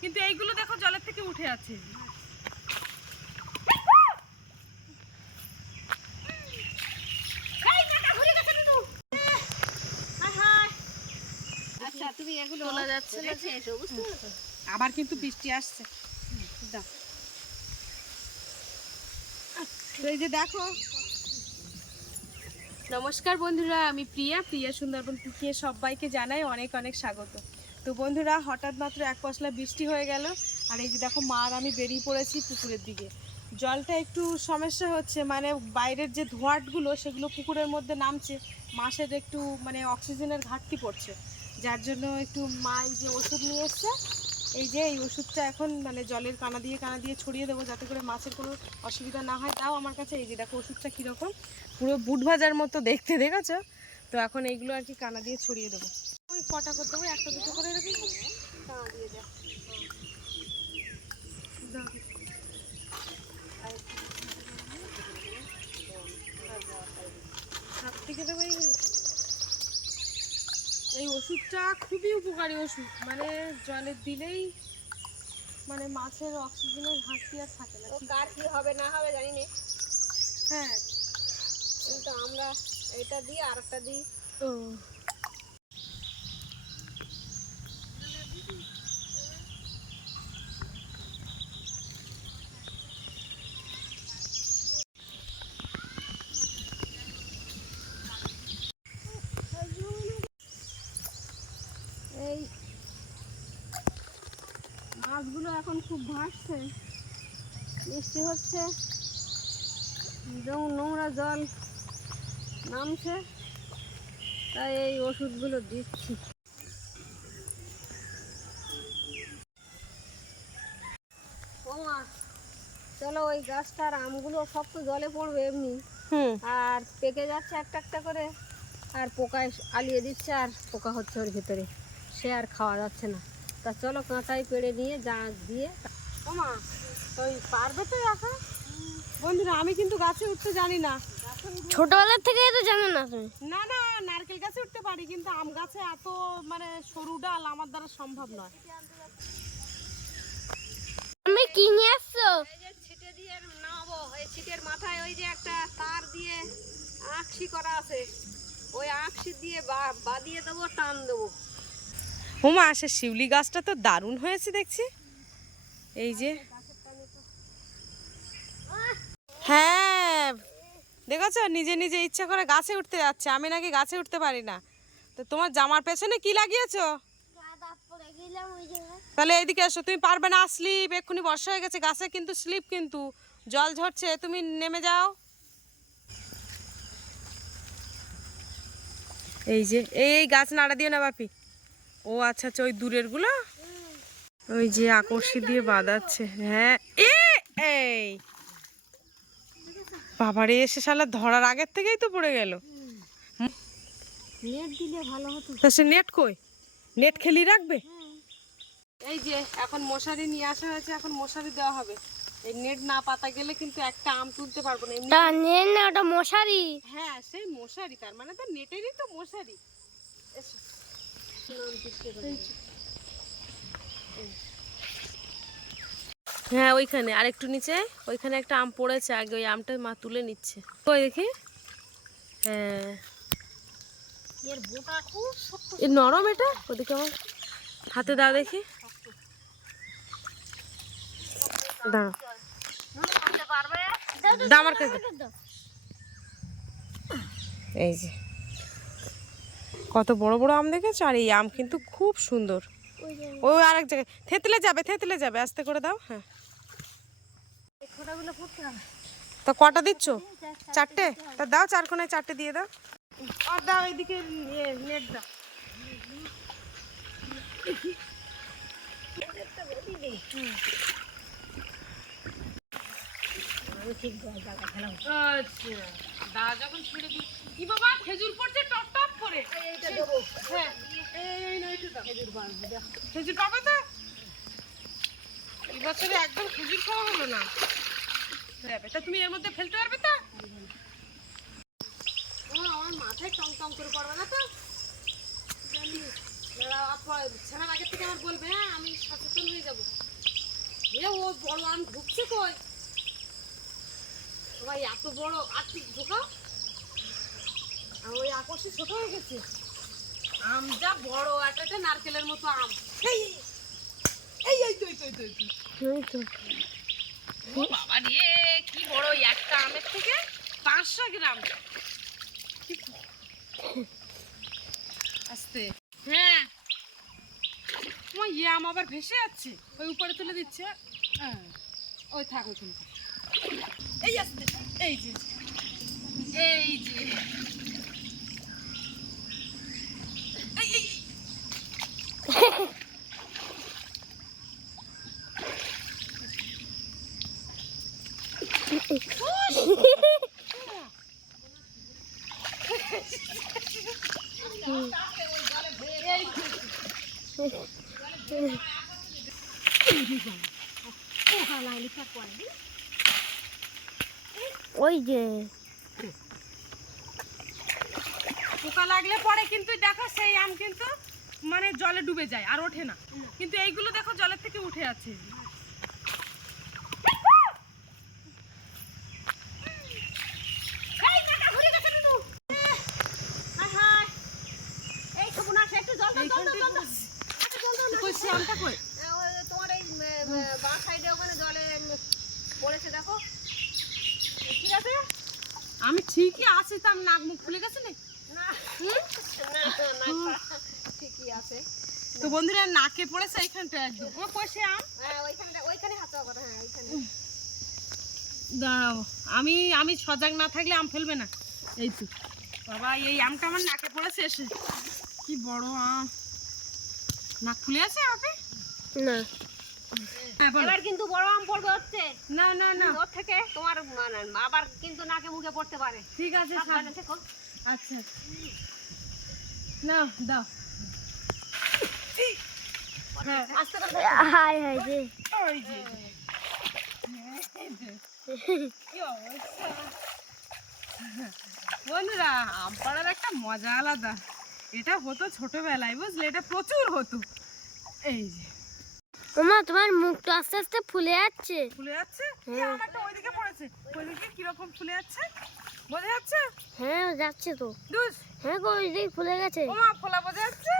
কিন্তু এইগুলো দেখো জলের থেকে উঠে আছে। আচ্ছা? আবার কিন্তু বৃষ্টি আসছে। দাও। এই যে দেখো। নমস্কার বন্ধুরা আমি প্রিয়া। প্রিয়া সুন্দরবন কুকিয়ে সবাইকে জানাই অনেক অনেক স্বাগত। তো বন্ধুরা, হঠাৎ মাত্র এক পশলা বৃষ্টি হয়ে গেল। আর এই যে দেখো মা আর আমি বেরিয়ে পড়েছি পুকুরের দিকে। জলটা একটু সমস্যা হচ্ছে মানে বাইরের যে ধোঁয়াটগুলো, সেগুলো পুকুরের মধ্যে নামছে। মাসের একটু মানে অক্সিজেনের ঘাটতি পড়ছে। যার জন্য একটু মা এই যে ওষুধ নিয়ে এসছে, এই যে এই ওষুধটা এখন মানে জলের কানা দিয়ে কানা দিয়ে ছড়িয়ে দেবো যাতে করে মাছের কোনো অসুবিধা না হয়। তাও আমার কাছে এই যে দেখো, ওষুধটা কীরকম। পুরো বুট ভাজার মতো দেখতে, দেখেছ? তো এখন এইগুলো আর কি কানা দিয়ে ছড়িয়ে দেবো। ওই কটা করে দেবো একটা দুটো করে এরকম কানা দিয়ে দেয় হাত থেকে দেবো এইগুলো এই ওষুধটা খুবই উপকারী ওষুধ মানে জলে দিলেই মানে মাছের অক্সিজেনের ঘাটতি আর থাকে না কার কি হবে না হবে জানি না। হ্যাঁ। কিন্তু আমরা এটা দিই আর একটা দিই। ও এই মাছগুলো এখন খুব ভাসছে। বৃষ্টি হচ্ছে। যেমন নোংরা জল নামছে তাই এই ওষুধগুলো দিচ্ছি। চলো ওই গাছটার আমগুলো সব তো জলে পড়বে এমনি। আর পেকে যাচ্ছে একটা একটা করে আর পোকায় আলিয়ে দিচ্ছে আর পোকা হচ্ছে ওর ভিতরে। সে আর খাওয়া যাচ্ছে না। তা চলো কাঁচাই পেড়ে নিয়ে যা দিয়ে ওমা ওই পারবে তো একা? বন্ধুরা আমি কিন্তু গাছে উঠতে জানি না। ছোটবেলার থেকে তো জানো না তুমি? না না নারকেল গাছে উঠতে পারি কিন্তু আম গাছে এত মানে সরু ডাল আমার দ্বারা সম্ভব নয়। আমি কিনে আসছো? এই যে ছিটে দিয়ে নামাবো এই ছিটের মাথায় ওই যে একটা তার দিয়ে আঁকশি করা আছে। ওই আঁকশি দিয়ে বা- বাঁধিয়ে দেবো টান দেবো। হুমা আসে শিউলি গাছটা তো দারুণ হয়েছে দেখছি। এই যে। হ্যাঁ দেখেছ? নিজে নিজে ইচ্ছা করে গাছে উঠতে যাচ্ছে। আমি নাকি গাছে উঠতে পারি না। তো তোমার জামার পেছনে কি লাগিয়েছো? তাহলে এইদিকে এসো। তুমি পারবে না স্লিপ। এক্ষুনি বর্ষা হয়ে গেছে, গাছে কিন্তু স্লিপ কিন্তু। জল ঝরছে, তুমি নেমে যাও। এই যে, এই গাছ নাড়া দিও না বাপি। ও আচ্ছা আচ্ছা ওই দূরেরগুলো? ওই যে আকর্ষি দিয়ে বাঁধাচ্ছে হ্যাঁ। এ এই। বাবারে এসে শালা ধরার আগের থেকেই তো পড়ে গেল। নেট দিলে ভালো হতো। তা সে নেট কই? নেট খেলি রাখবে? এই যে এখন মশারি নিয়ে আসা হয়েছে এখন মশারি দেওয়া হবে। এই নেট না পাতা গেলে কিন্তু একটা আম তুলতে পারব না এমনি নেট না ওটা মশারি। হ্যাঁ সেই মশারি তার মানে তো নেটেরই তো মশারি। এসো। হ্যাঁ ওইখানে। আর একটু নিচে ওইখানে একটা আম পড়েছে আগে ওই আমটা মা তুলে নিচ্ছে। ওই দেখি? হ্যাঁ। নরম এটা? ওদিকে আমার হাতে দাও দেখি। দাঁড়াও দাও আমার কাছে। এই যে। কত বড় বড় আম দেখেছ? আর এই আম কিন্তু খুব সুন্দর। ওই আরেক জায়গায়। থেতলে যাবে থেতলে যাবে। আস্তে করে দাও হ্যাঁ। তো কটা দিচ্ছ? চারটে? তা দাও চার কোনায় চারটে দিয়ে দাও। আর দাও এইদিকে নেট দাও। আচ্ছা। দা যখন ছেড়ে দিই কি বাবা? খেজুর পড়ছে টপ করে। এইটা দেবো। হ্যাঁ। এই নয়টা দাও খেজুর বাঁধবো দেখো। খেজুর পাবে তো এই বছরে একদম খেজুর খাওয়া হলো না। তা তুমি এর মধ্যে ফেলতে পারবে তো? আমার মাথায় টং টং করে পড়বে না তো? জানি। ছাড়ার থেকে আমার বলবে হ্যাঁ আমি সচেতন হয়ে যাব। বড় আম ঢুকছে কই? ভাই এত বড় আর ঠিক ঢুকাও। আর ওই আকর্ষি ছোট হয়ে গেছে। আম যা বড় একটা নারকেলের মতো আম। এই এই এই তুই তুই তুই তুই ও বাবা রে কি বড় একটা আমের থেকে? পাঁচশো গ্রাম। আস্তে। হ্যাঁ। তোমার ইয়ে আম আবার ভেসে যাচ্ছে। ওই উপরে তুলে দিচ্ছে। হ্যাঁ, ওই থাক ওইখানে এই আস্তে। এই যে। এই যে। ওই যে। পোকা লাগলে পরে কিন্তু দেখো সেই আম কিন্তু মানে জলে ডুবে যায় আর ওঠে না। কিন্তু এইগুলো দেখো জলের থেকে উঠে আছে এই সবুনাশ একটু জল দাও, জল দাও, জল দাও। কই সে আমটা কই হ্যাঁ, ওই তোমার এই বাঁ সাইডে ওখানে জলে উম, পড়েছে দেখো ঠিক আছে আমি ঠিকই আছি তার নাক মুখ ফুলে গেছে না না না না ঠিকই আছে তো নাকে পড়েছে এইখানটা একদম। ও কই সে আম? হ্যাঁ ওইখানে ওইখানে হাত দেওয়া হ্যাঁ ওইখানে। দাঁড়াও আমি আমি সজাগ না থাকলে আম ফেলবে না। এই তো। বাবা এই আমটা আমার নাকে পড়েছে এসে। কি বড় আম। নাক ফুলে আছে আপনি না। হ্যাঁ এবার কিন্তু বড় আম পড়বে হচ্ছে না না না। ওর থেকে তোমার আবার কিন্তু নাকে মুখে পড়তে পারে। ঠিক আছে থেকো। আচ্ছা না দাও। হাই হাই যে যে বন্ধুরা আম পাড়ার একটা মজা আলাদা। এটা হতো ছোটবেলায় বুঝলে? এটা প্রচুর হতো। এই যে। ওমা তোমার মুখটা আস্তে আস্তে ফুলে যাচ্ছে। ফুলে যাচ্ছে? হ্যাঁ। আমারটা ওইদিকে পড়েছে। ওইদিকে কীরকম ফুলে যাচ্ছে? বোঝা যাচ্ছে? হ্যাঁ যাচ্ছে তো। দুস। হ্যাঁ গো ওই দিকে ফুলে গেছে। ওমা ফোলা বোঝা যাচ্ছে?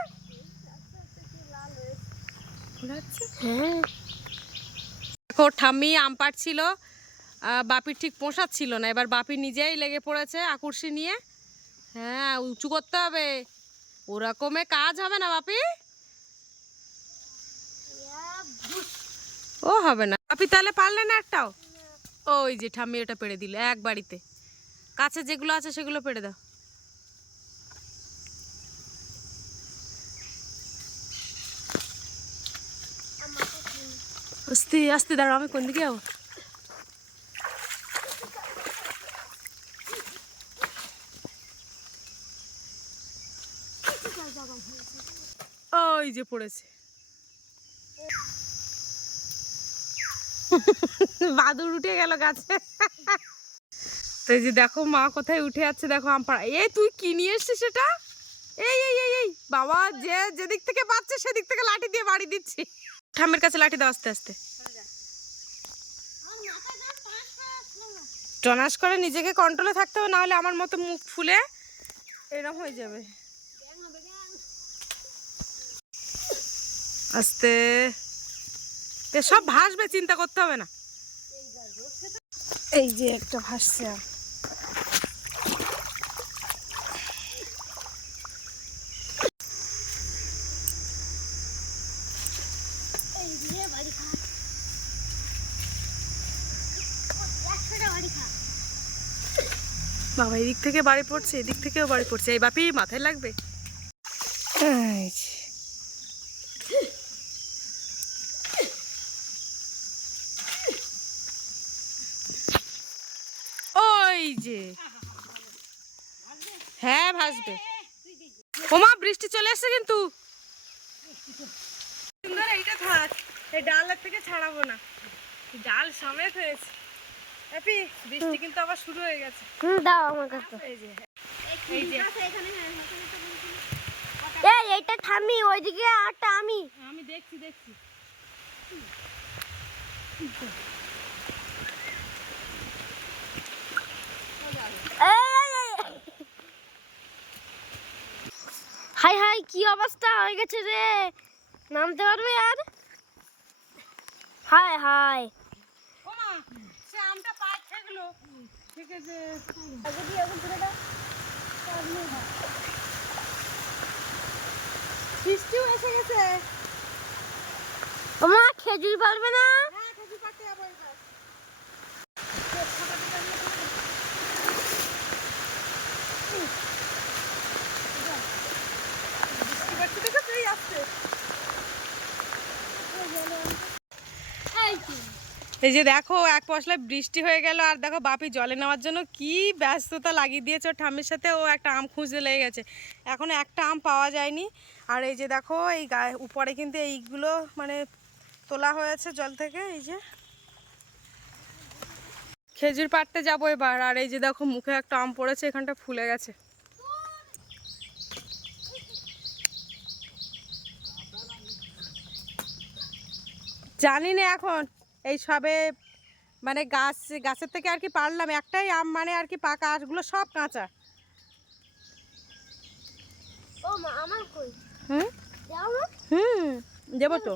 হ্যাঁ। দেখো ঠাম্মি আম পাড়ছিল বাপির ঠিক পোষাচ্ছিল না। এবার বাপি নিজেই লেগে পড়েছে আকর্ষি নিয়ে। হ্যাঁ উঁচু করতে হবে। ওরকমে কাজ হবে না বাপি? ও হবে না। বাপি তাহলে পারলে না একটাও? ওই যে ঠাম্মি ওটা পেড়ে দিল এক বাড়িতে। কাছে যেগুলো আছে সেগুলো পেড়ে দাও। আস্তে আস্তে দাঁড়াও আমি কোন দিকে যাব ওই যে পড়েছে বাদুর উঠে গেল গাছে তো এই যে দেখো মা কোথায় উঠে যাচ্ছে দেখো আমপাড়া এই তুই কি নিয়ে এসছিস সেটা? এই এই এই এই বাবা যে যেদিক থেকে পাচ্ছে সেদিক থেকে লাঠি দিয়ে বাড়ি দিচ্ছি। ঠাম্মির কাছে লাঠি দাও আস্তে আস্তে। টনাস করে নিজেকে কন্ট্রোলে থাকতে হবে, নাহলে আমার মতো মুখ ফুলে এরকম হয়ে যাবে। আস্তে। সব ভাসবে, চিন্তা করতে হবে না। এই যে একটা ভাসছে। বাবা এদিক থেকে বাড়ি পড়ছে এদিক থেকেও বাড়ি পড়ছে। এই বাপি মাথায় লাগবে? ওই যে। হ্যাঁ ভাসবে। ওমা বৃষ্টি চলে এসছে কিন্তু। সুন্দর এইটা থাক এই ডালের থেকে ছাড়াবো না। ডাল সমেত হয়েছে। হ্যাপি? বৃষ্টি কিন্তু আবার শুরু হয়ে গেছে। হুম দাও আমার কাছে। এই যে এই যে। এই এইটা থামি ওইদিকে আরটা আমি। আমি দেখছি দেখছি। হাই হাই কি অবস্থা? হয়ে গেছে রে। নামতে পারবে আর? হাই হাই ওমা সে আমটা পায়ে ঠেকলো ঠিক আছে বৃষ্টিও এসে গেছে। খেজুর পারবে না হ্যাঁ খেজুর পাড়তে যাব এবার বৃষ্টি পড়ছে দেখেছ এই আসছে এই যে দেখো, এক পশলায় বৃষ্টি হয়ে গেল, আর দেখো বাপি জলে নেওয়ার জন্য কি ব্যস্ততা লাগিয়ে দিয়েছে ওর ঠাম্মির সাথে, ও একটা আম খুঁজতে লেগে গেছে। এখনও একটা আম পাওয়া যায়নি। আর এই যে দেখো, এই গায়ে উপরে কিন্তু এইগুলো মানে তোলা হয়েছে জল থেকে, এই যে। খেজুর পাড়তে যাব এবার, আর এই যে দেখো মুখে একটা আম পড়েছে, এখানটা ফুলে গেছে। জানি না এখন এই সবে মানে গাছ গাছের থেকে আর কি পারলাম একটাই আম মানে আর কি পাকা আশগুলো সব কাঁচা। হুম? হুম দেবো তো।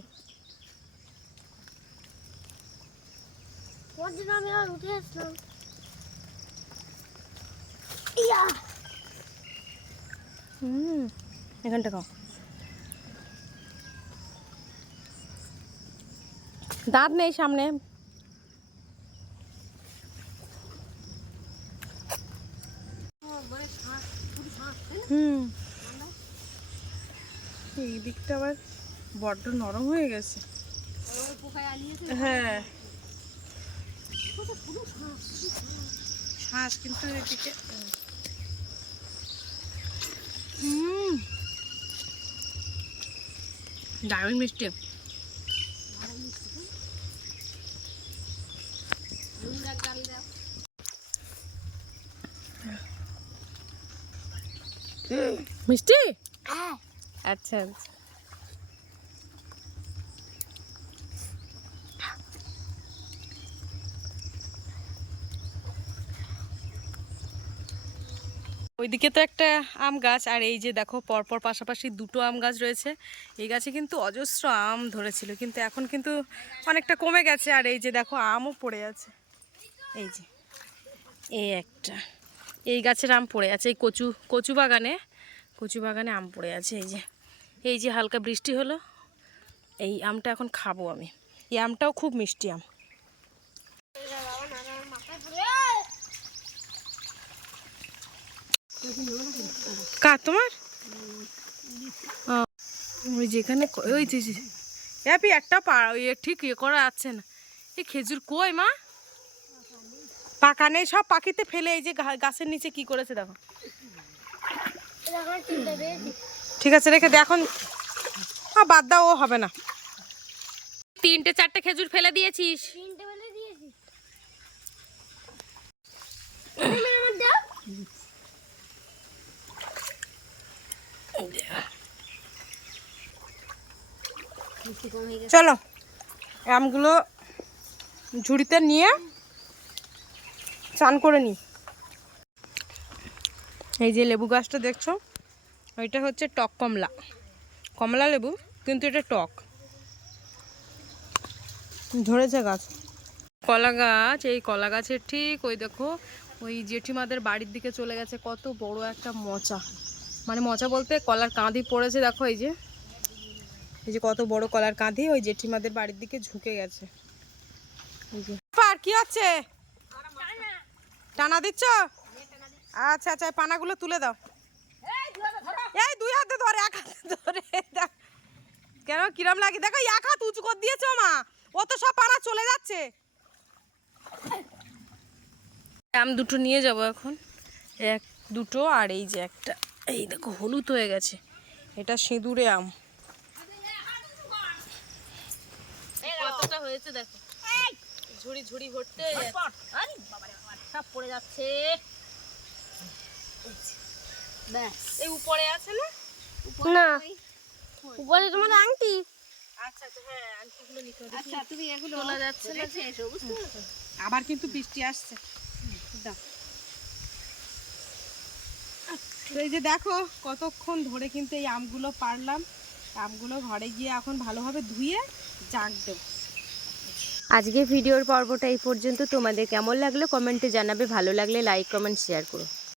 আমি আর উঠে আসলাম। হুম এখানটা খাও। দাঁত নেই সামনে। হুম। এই দিকটা আবার বড্ড নরম হয়ে গেছে। হ্যাঁ। শ্বাস কিন্তু এদিকে। হুম। দারুণ মিষ্টি। মিষ্টি? হ্যাঁ। আচ্ছা আচ্ছা। ওইদিকে তো একটা আম গাছ আর এই যে দেখো পরপর পাশাপাশি দুটো আম গাছ রয়েছে। এই গাছে কিন্তু অজস্র আম ধরেছিল কিন্তু এখন কিন্তু অনেকটা কমে গেছে আর এই যে দেখো আমও পড়ে আছে। এই যে এই একটা। এই গাছের আম পড়ে আছে এই কচু কচু বাগানে। কচু বাগানে আম পড়ে আছে, এই যে। এই যে হালকা বৃষ্টি হলো, এই আমটা এখন খাব আমি। এই আমটাও খুব মিষ্টি আম। কার তোমার? ওই যেখানে ক- ওই যে হ্যাপি একটা পা ইয়ে ঠিক ইয়ে করা আছে না। এই খেজুর কই মা? পাকা নেই, সব পাখিতে ফেলে এই যে গাছের নিচে কি করেছে দেখো। ঠিক আছে রেখে দে এখন বাদ দাও ও হবে না। তিনটে চারটে খেজুর ফেলে দিয়েছিস। চলো আমগুলো ঝুড়িতে নিয়ে চান করে নি। এই যে লেবু গাছটা দেখছ ওইটা হচ্ছে টক কমলা। কমলা লেবু, কিন্তু এটা টক। ধরেছে গাছ। কলা গাছ, এই কলা গাছের ঠিক ওই দেখো, ওই জেঠিমাদের বাড়ির দিকে চলে গেছে, কত বড় একটা মোচা। মানে মোচা বলতে কলার কাঁধি পড়েছে, দেখো এই যে। এই যে কত বড় কলার কাঁধি, ওই জেঠিমাদের বাড়ির দিকে ঝুঁকে গেছে। আর কি হচ্ছে? টানা দিচ্ছ? আচ্ছা আচ্ছা এই পানাগুলো তুলে দাও। এই দুই হাতে ধরে। এক হাতে ধরে। কেন কিরম লাগে? দেখো এক হাত উঁচু করে দিয়েছ মা। ও তো সব পানা চলে যাচ্ছে। আম দুটো নিয়ে যাব এখন। এক দুটো আর এই যে একটা। এই দেখো হলুদ হয়ে গেছে। এটা সিঁদুরে আম। কতটা হয়েছে দেখো। ঝুড়ি ঝুড়ি ভরতে সব পড়ে যাচ্ছে। ব্যাস। এই উপরে আছে না? না। উপরে তোমার আংটি। আচ্ছা আচ্ছা হ্যাঁ আংটিগুলো নিতে হবে। আচ্ছা তুমি এগুলো তোলা যাচ্ছে না। বুঝতে আবার কিন্তু বৃষ্টি আসছে। দাও। এই যে দেখো কতক্ষণ ধরে কিন্তু এই আমগুলো পারলাম। আমগুলো ঘরে গিয়ে এখন ভালোভাবে ধুয়ে জাগ দেবো। আজকে ভিডিওর পর্বটা এই পর্যন্ত। তোমাদের কেমন লাগল কমেন্টে জানাবে। ভালো লাগলে লাইক কমেন্ট শেয়ার করো।